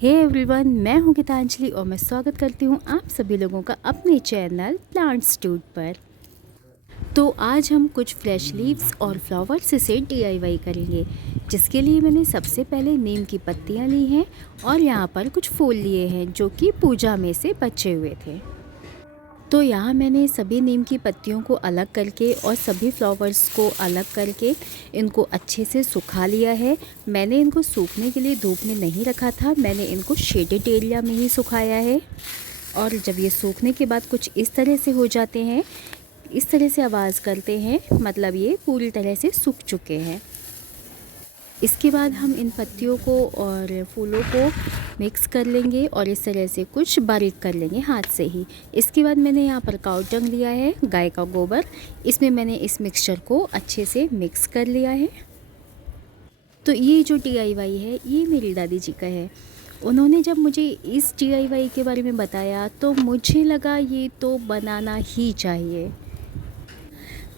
Hey everyone, मैं हूँ गीतांजलि और मैं स्वागत करती हूँ आप सभी लोगों का अपने चैनल प्लांट्स टूट पर। तो आज हम कुछ फ्रेश लीव्स और फ्लावर्स से डीआईवाई करेंगे, जिसके लिए मैंने सबसे पहले नीम की पत्तियाँ ली हैं और यहाँ पर कुछ फूल लिए हैं जो कि पूजा में से बचे हुए थे। तो यहाँ मैंने सभी नीम की पत्तियों को अलग करके और सभी फ्लावर्स को अलग करके इनको अच्छे से सुखा लिया है। मैंने इनको सूखने के लिए धूप में नहीं रखा था, मैंने इनको शेडेड एरिया में ही सुखाया है। और जब ये सूखने के बाद कुछ इस तरह से हो जाते हैं, इस तरह से आवाज़ करते हैं, मतलब ये पूरी तरह से सूख चुके हैं। इसके बाद हम इन पत्तियों को और फूलों को मिक्स कर लेंगे और इस तरह से कुछ बारीक कर लेंगे हाथ से ही। इसके बाद मैंने यहाँ पर काऊ डंग लिया है, गाय का गोबर। इसमें मैंने इस मिक्सचर को अच्छे से मिक्स कर लिया है। तो ये जो डीआईवाई है ये मेरी दादी जी का है। उन्होंने जब मुझे इस डीआईवाई के बारे में बताया तो मुझे लगा ये तो बनाना ही चाहिए।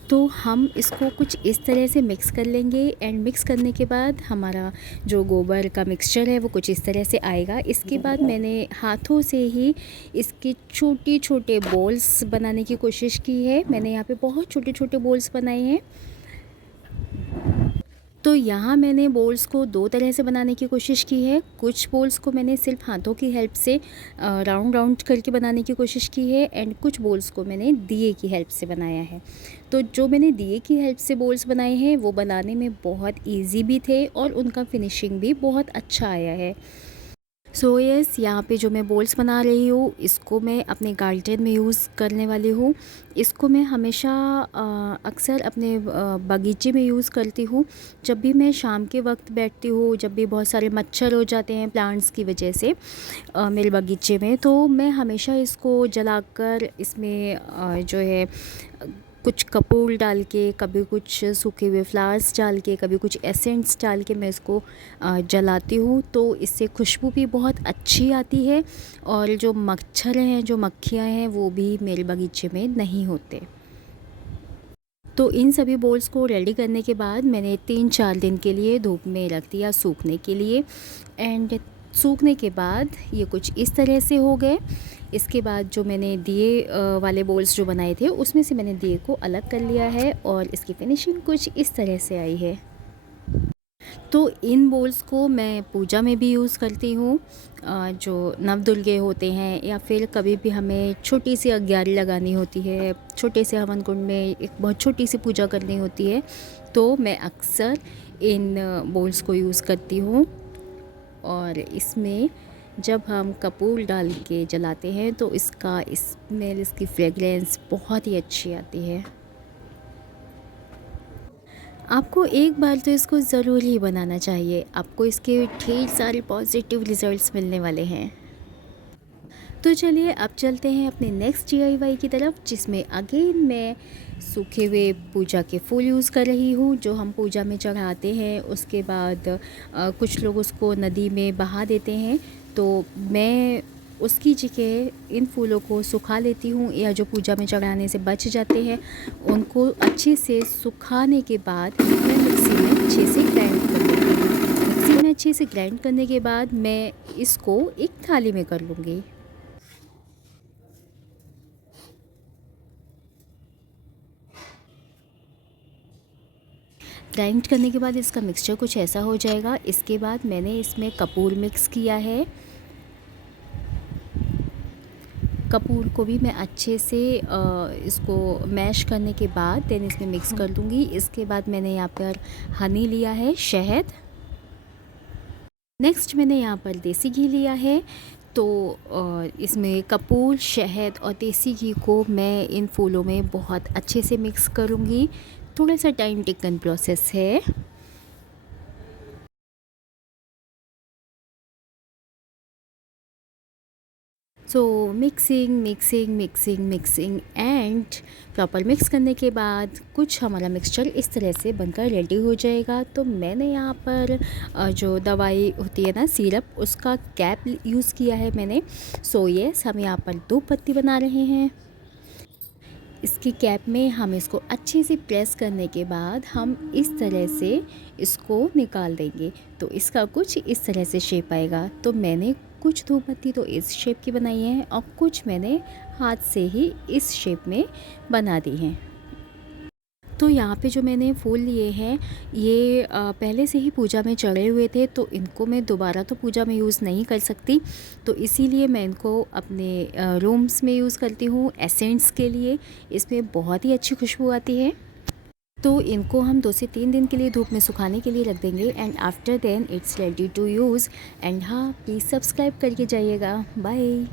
तो हम इसको कुछ इस तरह से मिक्स कर लेंगे एंड मिक्स करने के बाद हमारा जो गोबर का मिक्सचर है वो कुछ इस तरह से आएगा। इसके बाद मैंने हाथों से ही इसके छोटे छोटे बॉल्स बनाने की कोशिश की है। मैंने यहाँ पे बहुत छोटे छोटे बॉल्स बनाए हैं। तो यहाँ मैंने बोल्स को दो तरह से बनाने की कोशिश की है। कुछ बोल्स को मैंने सिर्फ हाथों की हेल्प से राउंड राउंड करके बनाने की कोशिश की है एंड कुछ बोल्स को मैंने दिए की हेल्प से बनाया है। तो जो मैंने दिए की हेल्प से बोल्स बनाए हैं वो बनाने में बहुत इजी भी थे और उनका फिनिशिंग भी बहुत अच्छा आया है। सो यस, यहाँ पे जो मैं बोल्स बना रही हूँ इसको मैं अपने गार्डन में यूज़ करने वाली हूँ। इसको मैं हमेशा अक्सर अपने बगीचे में यूज़ करती हूँ। जब भी मैं शाम के वक्त बैठती हूँ, जब भी बहुत सारे मच्छर हो जाते हैं प्लांट्स की वजह से मेरे बगीचे में, तो मैं हमेशा इसको जलाकर इसमें जो है कुछ कपूर डाल के, कभी कुछ सूखे हुए फ्लावर्स डाल के, कभी कुछ एसेंट्स डाल के मैं इसको जलाती हूँ। तो इससे खुशबू भी बहुत अच्छी आती है और जो मच्छर हैं, जो मक्खियाँ हैं, वो भी मेरे बगीचे में नहीं होते। तो इन सभी बोल्स को रेडी करने के बाद मैंने 3-4 दिन के लिए धूप में रख दिया सूखने के लिए एंड सूखने के बाद ये कुछ इस तरह से हो गए। इसके बाद जो मैंने दिए वाले बोल्स जो बनाए थे उसमें से मैंने दिए को अलग कर लिया है और इसकी फिनिशिंग कुछ इस तरह से आई है। तो इन बोल्स को मैं पूजा में भी यूज़ करती हूँ। जो नवदुर्गे होते हैं या फिर कभी भी हमें छोटी सी अग्यारी लगानी होती है, छोटे से हवन कुंड में एक बहुत छोटी सी पूजा करनी होती है, तो मैं अक्सर इन बोल्स को यूज़ करती हूँ। और इसमें जब हम कपूर डाल के जलाते हैं तो इसका स्मेल, इसकी फ्रेगरेंस बहुत ही अच्छी आती है। आपको एक बार तो इसको ज़रूर ही बनाना चाहिए, आपको इसके ढेर सारे पॉजिटिव रिजल्ट्स मिलने वाले हैं। तो चलिए अब चलते हैं अपने नेक्स्ट डीआईवाई की तरफ, जिसमें अगेन मैं सूखे हुए पूजा के फूल यूज़ कर रही हूँ जो हम पूजा में चढ़ाते हैं। उसके बाद कुछ लोग उसको नदी में बहा देते हैं, तो मैं उसकी जगह इन फूलों को सुखा लेती हूँ, या जो पूजा में चढ़ाने से बच जाते हैं उनको अच्छे से सुखाने के बाद मैं मिक्सी में अच्छे से ग्राइंड कर लूँगी। मिक्सी में अच्छे से ग्राइंड करने के बाद मैं इसको एक थाली में कर लूँगी। ग्राइंड करने के बाद इसका मिक्सचर कुछ ऐसा हो जाएगा। इसके बाद मैंने इसमें कपूर मिक्स किया है। कपूर को भी मैं अच्छे से इसको मैश करने के बाद देन इसमें मिक्स कर दूँगी। इसके बाद मैंने यहाँ पर हनी लिया है, शहद। नेक्स्ट मैंने यहाँ पर देसी घी लिया है। तो इसमें कपूर, शहद और देसी घी को मैं इन फूलों में बहुत अच्छे से मिक्स करूँगी। थोड़ा सा टाइम टेकन प्रोसेस है। So mixing mixing mixing mixing and proper mix करने के बाद कुछ हमारा मिक्सचर इस तरह से बनकर रेडी हो जाएगा। तो मैंने यहाँ पर जो दवाई होती है ना, सिरप, उसका कैप यूज़ किया है मैंने। सो यस, हम यहाँ पर 2 पत्ती बना रहे हैं। इसकी कैप में हम इसको अच्छे से प्रेस करने के बाद हम इस तरह से इसको निकाल देंगे, तो इसका कुछ इस तरह से शेप आएगा। तो मैंने कुछ धूपबत्ती तो इस शेप की बनाई है और कुछ मैंने हाथ से ही इस शेप में बना दी हैं। तो यहाँ पे जो मैंने फूल लिए हैं ये पहले से ही पूजा में चढ़े हुए थे, तो इनको मैं दोबारा तो पूजा में यूज़ नहीं कर सकती, तो इसीलिए मैं इनको अपने रूम्स में यूज़ करती हूँ एसेंट्स के लिए। इसमें बहुत ही अच्छी खुशबू आती है। तो इनको हम 2 से 3 दिन के लिए धूप में सुखाने के लिए रख देंगे and after then it's ready to use. And हाँ, प्लीज़ सब्सक्राइब करके जाइएगा। बाय।